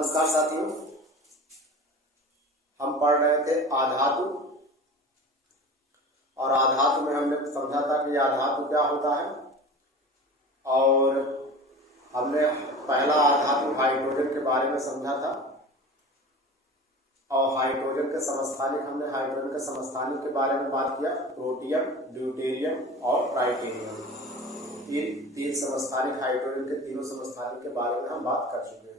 नमस्कार साथियों, हम पढ़ रहे थे आधातु और आधातु में हमने समझा था कि आधातु क्या होता है और हमने पहला आधातु हाइड्रोजन के बारे में समझा था और हाइड्रोजन के समस्थानिक हमने हाइड्रोजन के समस्थानिक के बारे में बात किया। प्रोटियम, ड्यूटेरियम और ट्राइटेरियम, तीन समस्थानिक हाइड्रोजन के तीनों समस्थानिक के बारे में हम बात कर चुके हैं।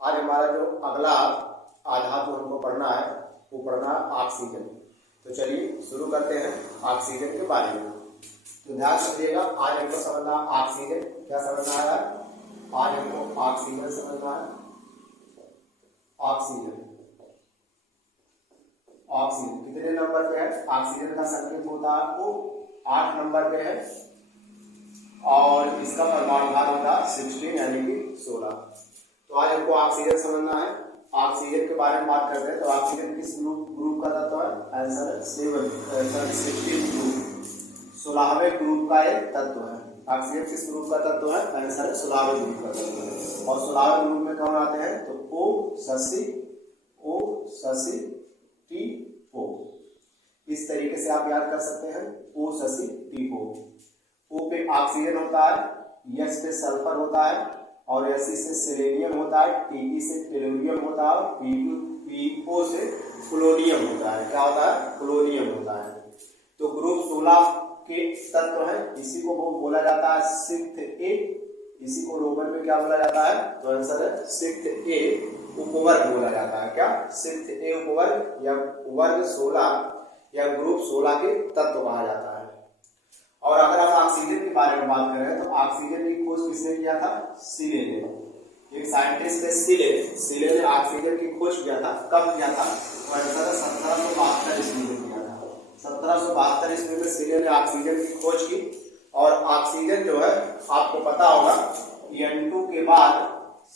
आज हमारा जो अगला आधातु हमको पढ़ना है वो पढ़ना है ऑक्सीजन। तो चलिए शुरू करते हैं ऑक्सीजन के बारे में। तो ध्यान रखिएगा, आज हमको समझना है ऑक्सीजन। क्या समझना है? आज हमको ऑक्सीजन समझना है। ऑक्सीजन ऑक्सीजन कितने नंबर पे है? ऑक्सीजन का संकेत होता है वो 8 नंबर पे है और इसका परमाणु भार होता है 16 यानी कि 16। तो आज हमको ऑक्सीजन समझना है। ऑक्सीजन के बारे में बात करते हैं। तो ऑक्सीजन किस ग्रुप का तत्व है? आंसर है 16 ग्रुप, 16वें ग्रुप का एक तत्व है। ऑक्सीजन किस ग्रुप का तत्व है? आंसर है 16वें ग्रुप का तत्व है। और 16वें ग्रुप में कौन आते हैं? तो O शशि T O। इस तरीके से आप याद कर सकते हैं, O Shashi T O। O पे ऑक्सीजन होता है, S पे सल्फर होता है और Se से सेलेनियम होता है, Te से टेलुरियम होता है, PO से पोलोनियम होता है। क्या होता है? पोलोनियम होता है। तो ग्रुप 16 के तत्व है, इसी को वो बोला जाता है 6th A। इसी को रोमन में क्या बोला जाता है? तो आंसर है 6th A उपवर्ग बोला जाता है। क्या? 6th A उपवर्ग या वर्ग 16 या ग्रुप 16 के तत्व कहा जाता है। और अगर आप ऑक्सीजन के बारे में बात करें तो ऑक्सीजन की खोज किसने किया था? सीले ने। एक साइंटिस्ट है सीले ने ऑक्सीजन की खोज किया था। कब किया था? तो आंसर 1772 ईस्वी में किया था। 1772 ईस्वी में सीले ने ऑक्सीजन की खोज की। और ऑक्सीजन जो है आपको पता होगा N2 के बाद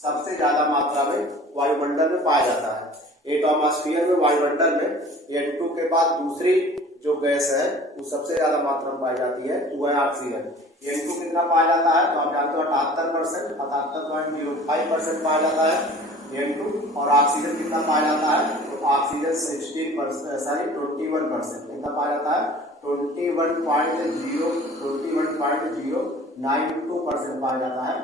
सबसे ज्यादा मात्रा में वायुमंडल में पाया जाता है। एटमॉस्फेयर में, वायुमंडल में N2 के बाद दूसरी जो गैस है वो सबसे ज्यादा मात्रा में पाई जाती है, वो है ऑक्सीजन। N2 कितना पाया जाता है? तो आप जानते हो 78%, 78.05% पाया जाता है N2। और ऑक्सीजन कितना पाया जाता है? तो ऑक्सीजन 21% कितना पाया जाता है? 21.092% पाया जाता है।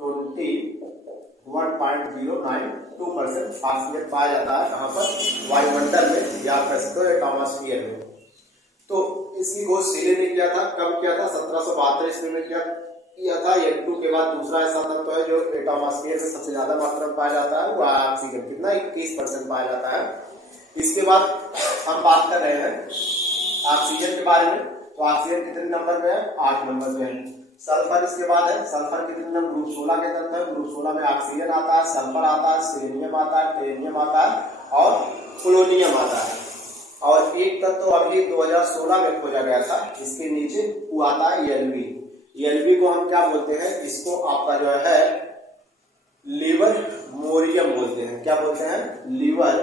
21.092% ऑक्सीजन पाया जाता है। कहाँ पर? वायुमंडल में या कह सकते हो एटमॉस्फेयर में। तो इसकी खोज सीले ने किया था। कब किया था? 1772 ईस्वी में किया था। N2 के बाद दूसरा ऐसा तत्व है जो एटमॉस्फेयर में सबसे ज्यादा मात्रा में पाया जाता है, वो ऑक्सीजन। कितना? 21% पाया जाता है। इसके बाद हम बात कर रहे हैं ऑक्सीजन के बारे में। तो ऑक्सीजन कितने नंबर पे है? 8 नंबर पे है। सल्फर इसके बाद है। सल्फर कितने नंबर? ग्रुप 16 के तत्व है। ग्रुप 16 में ऑक्सीजन आता है, सल्फर आता है, सेलेनियम आता है, टेरेनियम आता है और पोलोनियम आता है। और एक तत्व अभी 2016 में खोजा गया था, इसके नीचे वो आता है Lv को हम क्या बोलते हैं? इसको आपका जो है लीवर मोरियम बोलते हैं। क्या बोलते हैं? लीवर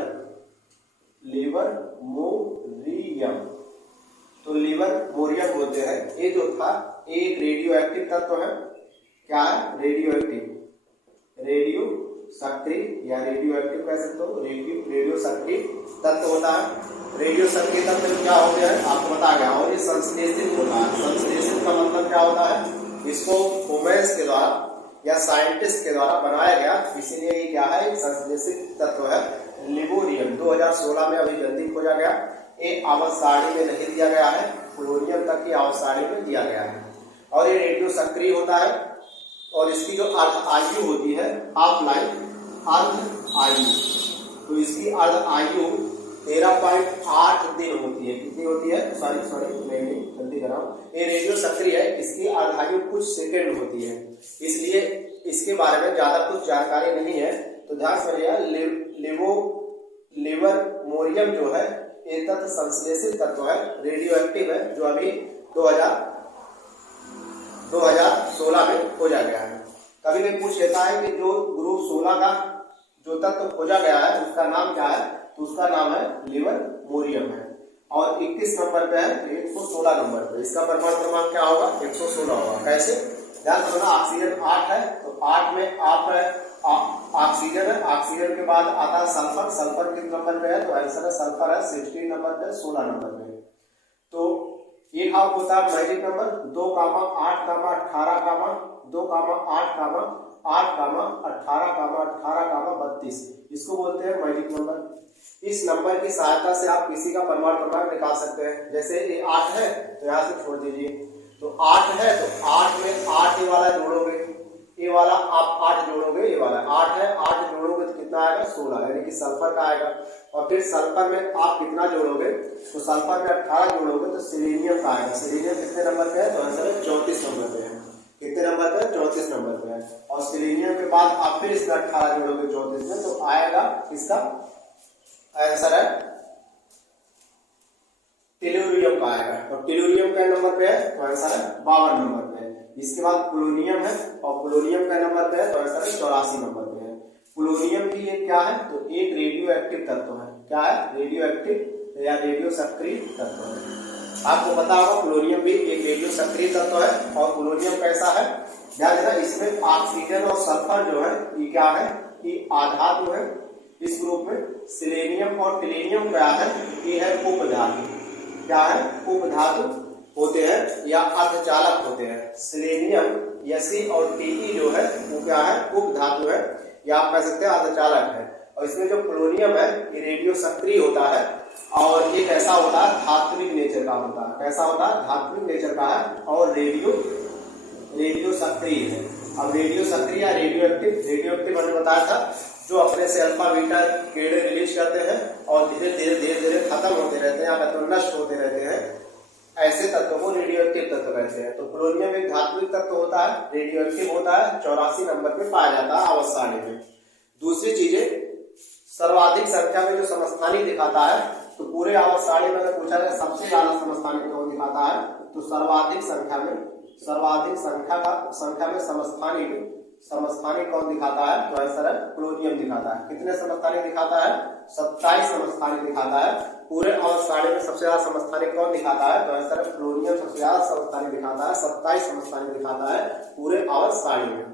मोरियम। तो लीवर मोरियम बोलते हैं। ये जो था एक रेडियो एक्टिव तत्व है। क्या है? रेडियो सक्रिय या रेडियो एक्टिव कह सकते हो। रेडियो सक्रिय तत्व होता है। रेडियो सक्रिय तत्व में क्या होते हैं आपको बता गया। और ये संश्लेषित होता है। संश्लेषित का मतलब क्या होता है? इसको वुमेन्स के द्वारा या साइंटिस्ट के द्वारा बनाया गया, इसीलिए ये क्या है? संश्लेषित तत्व है लिबोरियम। 2016 में अभी जल्दी खोजा गया। एक आवर्त सारणी में नहीं दिया गया है, पोलोनियम तक की आवर्त सारणी में दिया गया है। और ये रेडियो सक्रिय होता है और इसकी जो अर्ध आयु होती है, हाफ लाइफ, अर्ध आयु, तो इसकी अर्ध आयु 13.8 दिन होती है। कितनी होती है? सॉरी मैं जल्दी कर रहा हूँ। ये रेडियो सक्रिय है, इसकी अर्ध आयु कुछ सेकंड होती है, इसलिए इसके बारे में ज्यादा कुछ जानकारी नहीं है। तो ध्यान से लीवर मोरियम जो है ये तत्व संश्लेषित तत्व है, रेडियो एक्टिव है, जो अभी 2016 में खोजा गया है। कभी भी पूछ लेता है कि जो ग्रुप 16 का जो तत्व खोजा गया है उसका नाम क्या है? तो उसका नाम है लीवर मोरियम है। और 21 नंबर पे है, 116 नंबर पे इसका परमाणु क्रमांक क्या होगा? 116 होगा। कैसे? ध्यान रखना, ऑक्सीजन 8 है तो 8 में आप ऑक्सीजन है, ऑक्सीजन के बाद आता है सल्फर, सल्फर किस नंबर पे है, तो आंसर है सल्फर है 16 नंबर पे, 16 नंबर पे। तो एक हाउ होता है मैजिक नंबर 2, 8, 18, 2, 8, 8, 18, 18, 32, इसको बोलते हैं मैजिक नंबर। इस नंबर की सहायता से आप किसी का प्रमाण क्रमांक निकाल सकते हैं। जैसे ये 8 है तो यहाँ से छोड़ दीजिए, तो 8 है तो 8 में 8 ये वाला जोड़ोगे, ये वाला आप 8 जोड़ोगे, ये वाला 8 है, 8 जोड़ोगे तो कितना आएगा 16, यानी कि सल्फर का आएगा। और फिर सल्फर में आप कितना जोड़ोगे, तो सल्फर में 18 जोड़ोगे तो सिलीनियम का आएगा। सिलीनियम कितने नंबर पे है, तो आंसर है 34 नंबर पे है। कितने नंबर पे है, 34 नंबर पे है। और सिलीनियम के बाद आप फिर इसमें 18 जोड़ोगे 34 में, तो आएगा इसका आंसर है टेलुरियम का आएगा। और टेलुरियम का नंबर पे है तो आंसर है 52 नंबर पे है। इसके बाद पोलोनियम है, और पोलोनियम का नंबर पे है तो आंसर है 84 नंबर पे है। पोलोनियम भी एक क्या है, तो एक रेडियो एक्टिव तत्व है। क्या है, रेडियो एक्टिव या रेडियो सक्रिय तत्व है। आपको पता होगा पोलोनियम भी एक रेडियो सक्रिय तत्व है। और पोलोनियम कैसा है, ध्यान देना, इसमें ऑक्सीजन और सल्फर जो है ये क्या है, ये आधातु है। इस ग्रुप में सिलेनियम और टिलेनियम क्या है, ये है उपधातु। क्या है, उपधातु होते हैं या अर्धचालक होते हैं। सिलेनियम Fe और Te जो है वो क्या है, उपधातु है या आप कह सकते हैं अर्धचालक है। और इसमें जो पोलोनियम है ये रेडियो सक्रिय होता है और ये कैसा होता है, धात्विक नेचर का होता है। कैसा होता है, धात्विक नेचर का है और रेडियो सक्रिय है। अब रेडियो सक्रिय या रेडियो एक्टिव मैंने बताया था जो अपने से अल्फा बीटा किरणें रिलीज करते हैं और धीरे धीरे खत्म होते रहते हैं या तो नष्ट होते रहते हैं, ऐसे तत्वों को रेडियो एक्टिव तत्व कहते हैं। तो पोलोनियम एक धात्विक तत्व होता है, रेडियो एक्टिव होता है, 84 नंबर पे पाया जाता है आवर्त सारणी में। दूसरी चीजें, सर्वाधिक संख्या में जो समस्थानिक दिखाता है, तो पूरे आवर्त सारणी में अगर पूछा जाए सबसे ज्यादा समस्थानिक कौन दिखाता है, तो सर्वाधिक संख्या में समस्थानिक कौन दिखाता है, तो आंसर है पोलोनियम दिखाता है। कितने समस्थानिक दिखाता है, 27 समस्थानिक दिखाता है। पूरे आवर्त सारणी में सबसे ज्यादा समस्थानिक कौन दिखाता है, तो आंसर है पोलोनियम सबसे ज्यादा समस्थानिक दिखाता है, 27 समस्थानिक दिखाता है पूरे आवर्त सारणी में।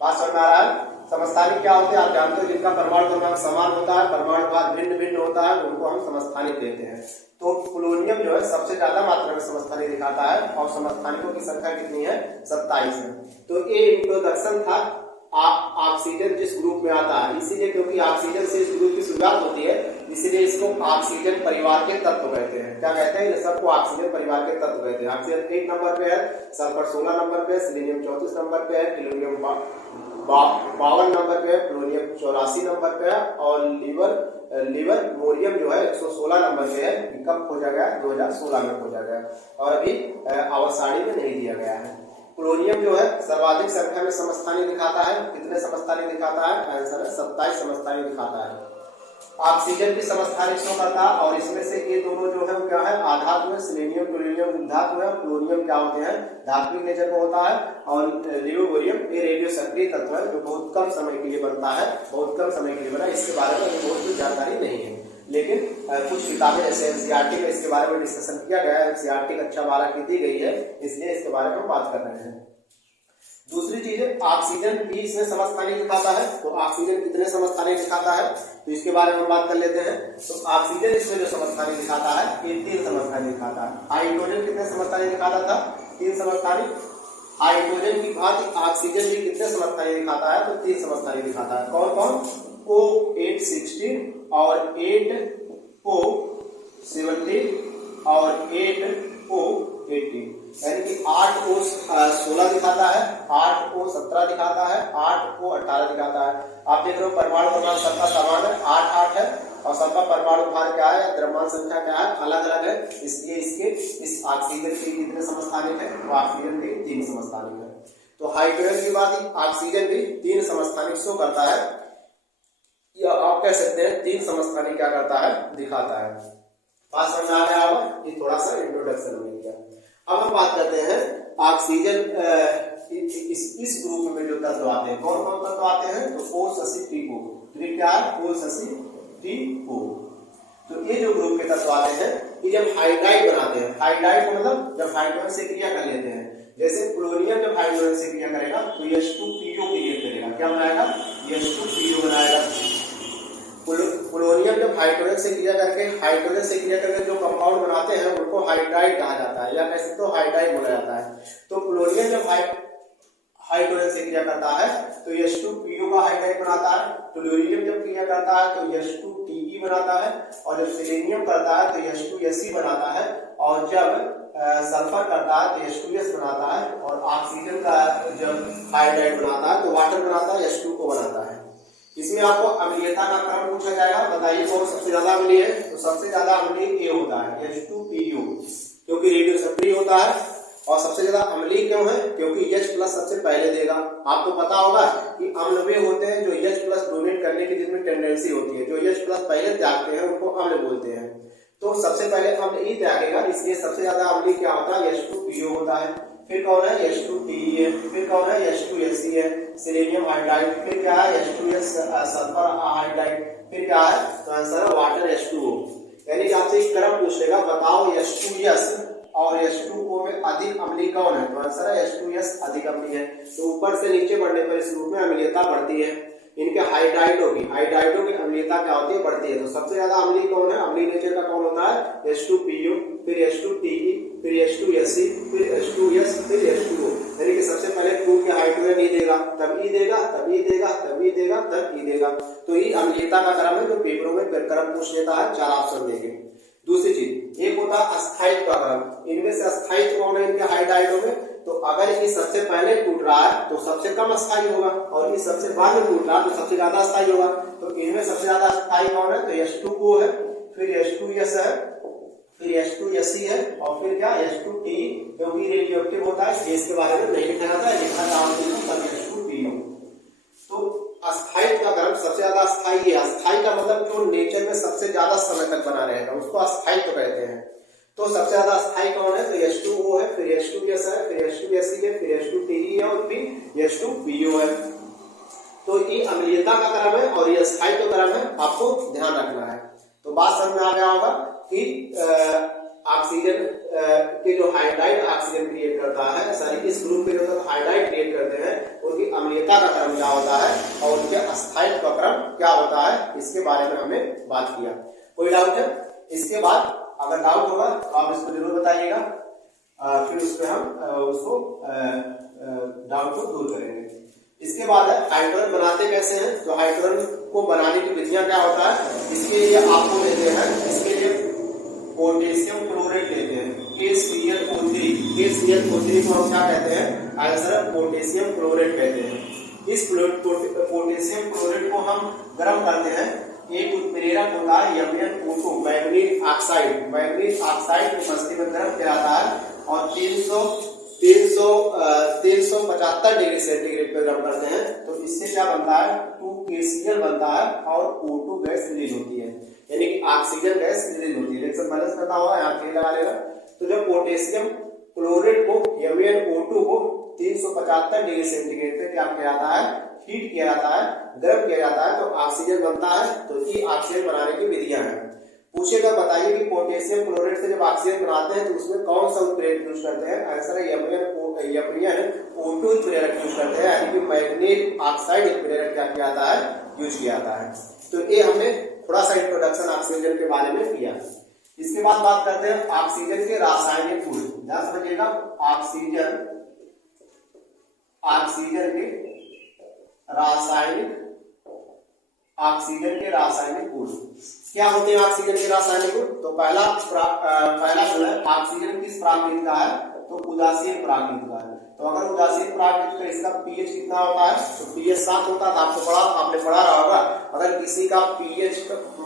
बात समझ में आ रहा है। समस्थानिक क्या होते हैं आप जानते हो, जिनका परमाणु क्रमांक समान होता है, परमाणु भार भिन्न होता है, उनको हम समस्थानिक कहते हैं। तो पोलोनियम जो है सबसे ज्यादा मात्रा में समस्थानिक दिखाता है और समस्थानिकों की संख्या कितनी है, 27 है। तो ये इंट्रोडक्शन था ऑक्सीजन जिस ग्रुप में आता है, इसीलिए क्योंकि ऑक्सीजन से इस ग्रुप की शुरुआत होती है, इसीलिए इसको ऑक्सीजन परिवार के तत्व कहते हैं। क्या कहते हैं, सबको ऑक्सीजन परिवार के तत्व कहते हैं। ऑक्सीजन 1 नंबर पे है, सल्फर 16 नंबर पे है, सिलीनियम 34 नंबर पे है, टेलुरियम 52 नंबर पे है, पोलोनियम 84 नंबर पे है और लिबरमोरियम जो है 116 नंबर पे है। कब खोजा गया, 2016 में खोजा गया और अभी आवर्त सारणी में नहीं दिया गया है। पोलोनियम जो है सर्वाधिक संख्या में समस्थानिक दिखाता है। कितने समस्थानिक दिखाता है, आंसर है 27 समस्थानिक दिखाता है। ऑक्सीजन भी समस्थानिक शो करता है और इसमें से ये दोनों जो है वो क्या है, आधातु है। सिलेनियम टोल्यूनियम उपधातु है, पोलोनियम क्या होते हैं, धात्विक नेचर का होता है। और लिबोरियम ये रेडियो सक्रिय तत्व है जो बहुत कम समय के लिए बनता है, बहुत कम समय के लिए बना। इसके बारे में बहुत कुछ जानकारी नहीं है, लेकिन कुछ किताबें जैसे एनसीईआरटी में इसके बारे में डिस्कशन किया गया है। एनसीईआरटी कक्षा 12 की दी गई है, इसलिए इसके बारे में बात कर रहे हैं। दूसरी चीज है, ऑक्सीजन भी इसमें समस्थानिक दिखाता है। तो ऑक्सीजन कितने समस्थानिक दिखाता है, तो इसके बारे में बात कर लेते हैं। तो ऑक्सीजन इसमें जो समस्थानिक दिखाता है ये 3 समस्थानिक दिखाता है। हाइड्रोजन कितने समस्थानिक दिखाता था, 3 समस्थानिक। हाइड्रोजन की भांति ऑक्सीजन भी कितने समस्थानिक दिखाता है, तो 3 समस्थानिक दिखाता है। कौन कौन, O816 और 8O17 और 8O18, यानी कि 8O16 दिखाता है, 8O17 दिखाता है, 8O18 दिखाता है। आप देख रहे हो परमाणु क्रमांक सबका समान है, 8 है और सबका परमाणु भार क्या है, द्रव्यमान संख्या क्या है, अलग अलग है। इसलिए इस ऑक्सीजन के कितने समस्थानिक है, तो ऑक्सीजन के 3 समस्थानिक है। तो हाइड्रोजन की बात, ऑक्सीजन भी 3 समस्थानिक शो करता है, या आप कह सकते हैं 3 समस्थानिक क्या करता है, दिखाता है। बात समझ आ रहा होगा, ये थोड़ा सा इंट्रोडक्शन हो गया। अब हम बात करते हैं ऑक्सीजन इस ग्रुप में जो तत्व आते हैं, कौन कौन तत्व आते हैं, तो O-Co। तो क्या है, O-Co। तो ये जो ग्रुप के तत्व आते हैं, ये जब हाइड्राइड बनाते हैं, हाइड्राइड का मतलब जब हाइड्रोजन से क्रिया कर लेते हैं, जैसे पोलोनियम जब हाइड्रोजन से क्रिया करेगा तो H2PO क्रिएट करेगा, क्या बनाएगा, H2PO बनाएगा। पोलोनियम जब हाइड्रोजन से क्रिया करके जो कंपाउंड बनाते हैं उनको हाइड्राइड कहा जाता है, या कह सकते हो हाइड्राइड बोला जाता है। तो पोलोनियम जब हाइड्रोजन से क्रिया करता है तो H2PO का हाइड्राइड बनाता है, टोल्यूरियम जब क्रिया करता है तो H2Te बनाता है, और जब सेलेनियम करता है तो H2Se बनाता है, और जब सल्फर करता है तो H2S बनाता है, और ऑक्सीजन का जब हाइड्राइड बनाता है तो वाटर बनाता है, H2O बनाता है। इसमें आपको अम्लीयता का क्रम पूछा जाएगा, बताइए कौन सबसे ज्यादा अम्लीय है, तो सबसे ज्यादा अम्लीय A होता है, H2PO, क्योंकि रेडियो सक्रिय होता है। और सबसे ज्यादा अम्लीय क्यों है, क्योंकि H+ सबसे पहले देगा। आपको पता होगा कि अम्ल वे होते हैं जो H+ डोनेट करने की जिनमें टेंडेंसी होती है, जो H+ पहले त्यागते हैं उनको अम्ल बोलते हैं। तो सबसे पहले अम्ल ही त्यागेगा, इसलिए सबसे ज्यादा अम्लीय क्या होता है, H2PO होता है। फिर कौन है, H2Te है, फिर कौन है, H2Se है, सेलेनियम हाइड्राइड, फिर क्या है, H2S सल्फर हाइड्राइड, फिर क्या है, तो आंसर है वाटर H2O। यानी कि आपसे एक क्रम पूछेगा, बताओ H2S और H2O में अधिक अम्लीय कौन है, तो आंसर है H2S अधिक अम्लीय है। तो ऊपर से नीचे बढ़ने पर इस रूप में अम्लीयता बढ़ती है। इनके हाइड्राइडों की अम्लीयता क्या होती है, बढ़ती है। तो सबसे ज्यादा अम्लीय कौन है, अम्लीय नेचर का कौन होता है, H2PO, फिर H2Te, फिर H2Se, फिर H2S, फिर H2O। यानी कि सबसे पहले 2 के हाइड्रोजन ही देगा, तब ई देगा, तब ई देगा, तब ई देगा, तब ई देगा। तो ये अम्लीयता का क्रम है जो पेपरों में क्रम पूछ लेता है, 4 ऑप्शन देंगे। दूसरी चीज, एक होता है अस्थायित्व का क्रम। इनमें से अस्थायित्व कौन है इनके हाइड्राइडों में, तो अगर ये सबसे पहले टूट रहा है तो सबसे कम अस्थायी होगा, और ये सबसे बाद में टूट रहा है तो सबसे ज्यादा अस्थायी होगा। तो इनमें सबसे ज्यादा अस्थायी कौन है, तो H2O है, फिर H2S है, फिर H2Se है, और फिर क्या, H2Te, क्योंकि रेडियो एक्टिव होता है, इसके बारे में नहीं लिखा जाता है, लिखा जाता है H2PO। तो अस्थायी का क्रम सबसे ज्यादा अस्थायी है। अस्थायी का मतलब जो नेचर में सबसे ज्यादा समय तक बना रहेगा उसको अस्थायित्व कहते हैं। तो सबसे ज्यादा अस्थायी कौन है, तो H2O है, फिर H2S है, फिर H2Se है, फिर H2Te है, और फिर H2PO है। तो ये अम्लीयता का क्रम है और ये अस्थायित्व क्रम है, आपको ध्यान रखना है। तो बात समझ में आ गया होगा कि ऑक्सीजन के जो हाइड्राइड ऑक्सीजन क्रिएट करता है, सॉरी इस ग्रुप के जो हाइड्राइड क्रिएट करते हैं उनकी अम्लीयता का क्रम क्या होता है और उनके अस्थायित्व का क्रम क्या होता है, इसके बारे में हमने बात किया। कोई डाउट है? इसके बाद अगर डाउट होगा तो आप इसको जरूर बताइएगा, फिर उसमें हम उसको डाउट को दूर करेंगे। इसके बाद है हाइड्रोजन बनाते कैसे हैं। तो हाइड्रोजन को बनाने की विधियां क्या होता है, इसके लिए आपको लेते हैं, इसके लिए पोटेशियम क्लोराइड लेते हैं, KClO3। KClO3 को हम क्या कहते हैं, आंसर पोटेशियम क्लोराइड कहते हैं। इस पोटेशियम क्लोराइड को हम गर्म करते हैं, एक उत्प्रेरक होता है MnO2 manganese oxide. Manganese oxide को मस्ती में गर्म किया जाता है और 375 डिग्री सेंटीग्रेड पे गर्म करते हैं। तो इससे क्या बनता है, 2KCl बनता है और O2 गैस रिलीज होती है, यानी कि ऑक्सीजन गैस रिलीज होती है। रिएक्शन बैलेंस करना होगा, यहाँ खेल लगा लेगा। तो जब पोटेशियम क्लोराइड को MnO2 को 375 डिग्री सेंटीग्रेड पे क्या किया जाता है, हीट किया जाता है, गर्म किया जाता है, तो ऑक्सीजन बनता है। तो ये ऑक्सीजन बनाने की विधियां हैं। पूछेगा, बताइए कि पोटेशियम क्लोराइड से जब ऑक्सीजन बनाते हैं तो उसमें कौन सा उत्प्रेरक यूज करते हैं, आंसर है MnO2 उत्प्रेरक यूज करते हैं, यानी कि मैग्नीज ऑक्साइड उत्प्रेरक क्या किया जाता है, यूज किया जाता है। तो ये हमने थोड़ा सा इंट्रोडक्शन ऑक्सीजन के बारे में किया। इसके बाद बात करते हैं ऑक्सीजन के रासायनिक गुण। ध्यान समझिएगा, ऑक्सीजन के रासायनिक गुण क्या होते हैं। ऑक्सीजन के रासायनिक गुण, तो पहला गुण है ऑक्सीजन किस प्राकृत का है, तो उदासीन प्राकृत का है। तो अगर उदासीन प्राकृत का इसका pH कितना होता है, तो pH 7 होता है। आपने पढ़ा रहा होगा, अगर किसी का pH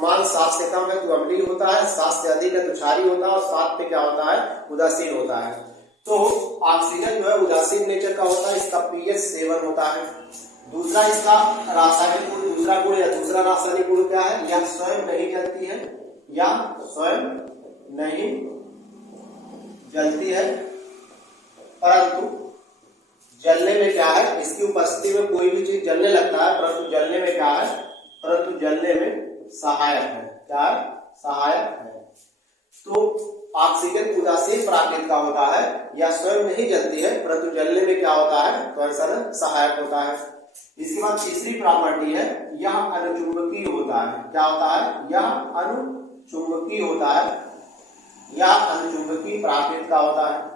मान 7 से कम है तो अम्लीय होता है, 7 से अधिक है तो क्षारीय होता है, और 7 पे क्या होता है, उदासीन होता है। तो ऑक्सीजन जो है उदासीन नेचर का होता है, इसका pH 7 होता है। दूसरा इसका रासायनिक गुण, दूसरा गुण या दूसरा रासायनिक गुण क्या है, यह स्वयं नहीं जलती है, या स्वयं नहीं जलती है, परंतु जलने में क्या है, इसकी उपस्थिति में कोई भी चीज जलने लगता है, परंतु जलने में क्या है, परंतु जलने में सहायक है। क्या है, सहायक है। तो ऑक्सीजन उदासीन प्रकृति का होता है या स्वयं नहीं जलती है, परंतु जलने में क्या होता है, त्वरण सहायक होता है। इसके बाद तीसरी प्रॉपर्टी है, यह अनुचुंबकीय होता है। क्या होता है, यह अनुचुंबकीय होता है, यह अनुचुंबकीय प्रकृति का होता है।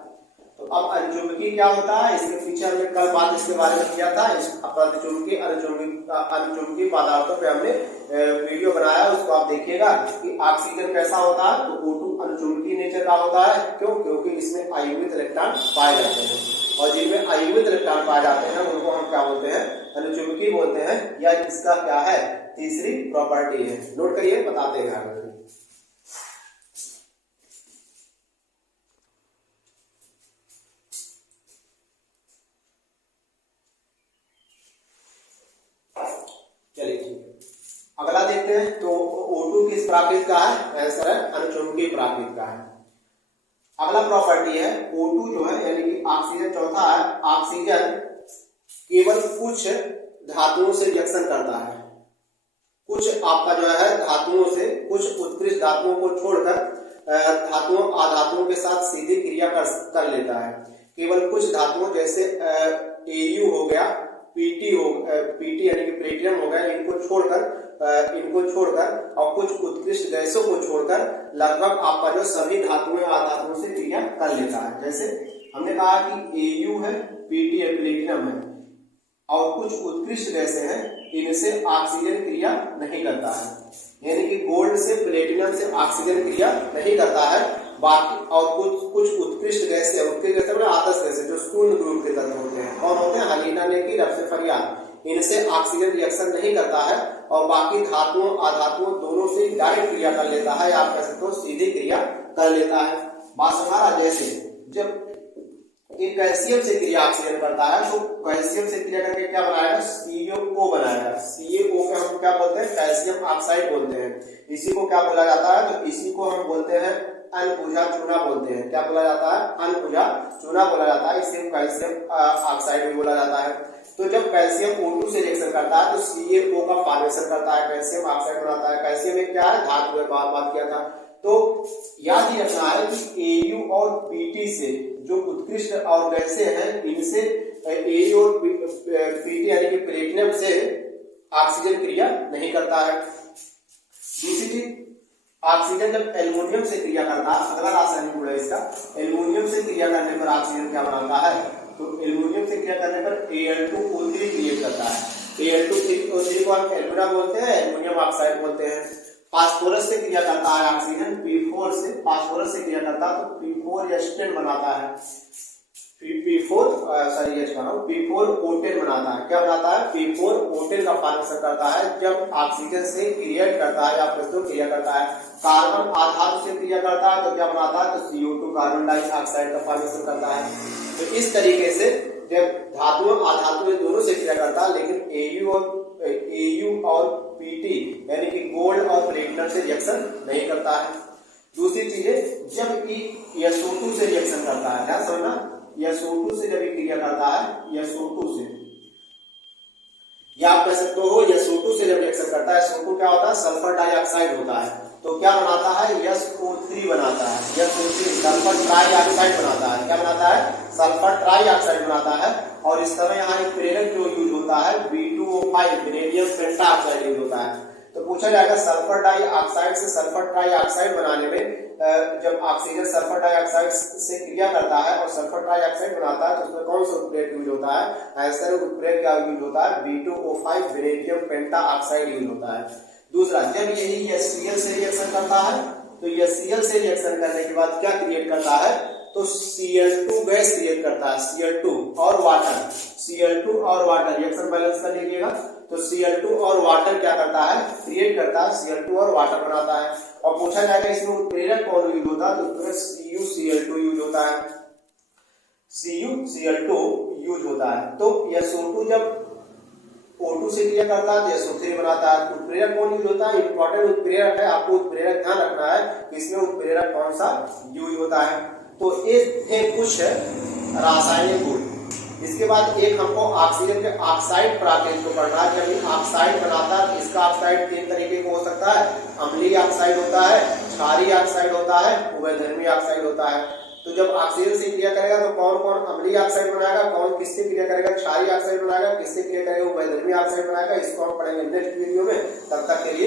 तो अब अनुचुंबकीय क्या होता है, इसके पीछे हमने कल बात इसके बारे में किया था। इस प्रतिचुंबकीय अनुचुंबकीय पदार्थों पे हमने वीडियो बनाया, उसको आप देखिएगा कि ऑक्सीजन कैसा होता है। तो O2 अनुचुंबकीय नेचर का होता है। क्यों? क्योंकि इसमें आयुवित इलेक्ट्रॉन पाए जाते हैं, और जिनमें आयुवित इलेक्ट्रॉन पाए जाते हैं उनको हम क्या बोलते हैं, अनुचुंबकीय बोलते हैं। या इसका क्या है, तीसरी प्रॉपर्टी है। नोट करिए, बताते हैं आगे। चलिए ठीक है, अगला देखते हैं। तो O2 किस प्रकृति का है, आंसर है अनुचुंबकीय प्रकृति का है। अगला प्रॉपर्टी है O2 जो है यानी कि ऑक्सीजन, चौथा है ऑक्सीजन केवल कुछ धातुओं से रिएक्शन करता है। कुछ आपका जो है धातुओं से, कुछ उत्कृष्ट धातुओं को छोड़कर धातुओं अधातुओं के साथ सीधी क्रिया कर लेता है। केवल कुछ धातुओं जैसे Au हो गया, पीटी यानी कि प्लेटिनम हो गया, इनको छोड़कर और कुछ उत्कृष्ट गैसों को छोड़कर लगभग आपका जो सभी धातुएं अधातुओं से क्रिया कर लेता है। जैसे हमने कहा कि Au है, पीटी है, प्लेटिनम है, और कुछ उत्कृष्ट गैसें हैं, इनसे ऑक्सीजन क्रिया नहीं करता है। यानी कि गोल्ड से, प्लेटिनम से ऑक्सीजन क्रिया नहीं करता है। बाकी और कुछ उत्कृष्ट गैसें, उत्कृष्ट गैसें मतलब आदर्श गैसें जो शून्य ग्रुप के तत्व होते हैं, कौन होते हैं, हलीना, नेकी, रफसेफरियान, इनसे ऑक्सीजन रिएक्शन नहीं करता है। और बाकी धातुओं अधातुओं दोनों से डायरेक्ट क्रिया कर लेता है, आप कह सकते हो सीधी क्रिया कर लेता है। बात समझा। जैसे जब एक कैल्शियम से क्रिया ऑक्सीजन करता है, तो कैल्शियम से क्रिया करके क्या बनाएगा, CaO बनाएगा। CaO को हम क्या बोलते हैं, कैल्शियम ऑक्साइड बोलते हैं। इसी को क्या बोला जाता है, तो इसी को हम बोलते हैं अनबुझा चूना बोलते हैं। क्या बोला जाता है, अनबुझा चूना बोला जाता है। इसे कैल्शियम ऑक्साइड भी बोला जाता है। तो जब कैल्शियम O2 से रिएक्शन करता है तो CaO का फॉर्मेशन करता है, कैल्शियम ऑक्साइड बनाता है। कैल्शियम एक क्या है, धातु है, बात किया था। तो याद ही रखना है कि Au और Pt से जो उत्कृष्ट और गैसें हैं, इनसे Au और Pt यानी कि प्लेटिनम से ऑक्सीजन क्रिया नहीं करता है। दूसरी चीज, ऑक्सीजन जब एल्युमिनियम से क्रिया करता है, अगला रासायनिक गुण है इसका, एल्युमिनियम से क्रिया करने पर ऑक्सीजन क्या बनाता है, तो एल्युमिनियम से क्रिया करने पर Al2O3 क्रिएट करता है। Al2O3 को हम एल्यूमिना बोलते हैं, एल्युमिनियम ऑक्साइड बोलते हैं। फास्फोरस से क्रिया करता है ऑक्सीजन, P4 से, फास्फोरस से क्रिया करता है तो P4H10 बनाता है। P4O10 बनाता है। क्या बनाता है, P4O10 का फॉर्मेशन करता है जब ऑक्सीजन से क्रिएट करता है या प्रस्तुत क्रिया करता है। कार्बन आधातु से क्रिया करता है तो क्या बनाता है, तो CO2 कार्बन डाइऑक्साइड का फॉर्मेशन करता है। तो इस तरीके से जब धातुओं अधातुएं दोनों से क्रिया करता है, लेकिन Au और Pt यानी कि गोल्ड और प्लेटिनम से रिएक्शन नहीं करता है। दूसरी चीज है, जब SO2 से रिएक्शन करता है, क्या समझना, SO2 से जब क्रिया करता है, SO2 से, या आप कह सकते हो SO2 से जब रिएक्शन करता है, SO2 क्या होता है, सल्फर डाइऑक्साइड होता है। तो क्या बनाता है, SO3 बनाता है। SO3 सल्फर ट्राइऑक्साइड बनाता है। क्या बनाता है, सल्फर ट्राइऑक्साइड बनाता है। और इस समय यहाँ एक प्रेरक जो यूज होता है V2O5 वेनेडियम पेंटाऑक्साइड यूज होता है। तो पूछा जाएगा सल्फर डाइऑक्साइड से सल्फर ट्राइऑक्साइड बनाने में जब ऑक्सीजन सल्फर डाइऑक्साइड से क्रिया करता है और सल्फर ट्राइऑक्साइड बनाता है तो उसमें कौन सा उत्प्रेरक यूज होता है, आंसर उत्प्रेरक क्या यूज होता है, V2O5 वेनेडियम पेंटाऑक्साइड यूज होता है। दूसरा, जब यही HCl से रिएक्शन करता है तो HCl से रिएक्शन करने के बाद क्या क्रिएट करता है, तो Cl2 गैस क्रिएट करता है। Cl2 और वाटर रिएक्शन बैलेंस कर लीजिएगा। तो Cl2 और वाटर क्या करता है, क्रिएट करता है, Cl2 और वाटर बनाता है। और पूछा जाएगा इसमें उत्प्रेरक कौन यूज होता है, तो उत्प्रेरक CuCl2 यूज होता है। CuCl2 यूज होता है। तो SO2 जब O2 से क्रिया करता है तो SO3 बनाता है। उत्प्रेरक कौन यूज होता है, इंपॉर्टेंट उत्प्रेरक है, आपको उत्प्रेरक ध्यान रखना है इसमें उत्प्रेरक कौन सा यूज होता है। तो ये थे कुछ रासायनिक गुण। इसके बाद एक हमको ऑक्सीजन के ऑक्साइड प्रकृति को पढ़ना है। जब ऑक्साइड बनाता है तो इसका ऑक्साइड तीन तरीके का हो सकता है, अम्लीय ऑक्साइड होता है, क्षारीय ऑक्साइड होता है, उभयधर्मी ऑक्साइड होता है। तो जब ऑक्सीजन से क्रिया करेगा तो कौन कौन अम्लीय ऑक्साइड बनाएगा, कौन किससे क्रिया करेगा, क्षारीय ऑक्साइड बनाएगा, किससे क्रिया करेगा, उभयधर्मी ऑक्साइड बनाएगा। इसको हम पढ़ेंगे नेक्स्ट वीडियो में। तब तक के लिए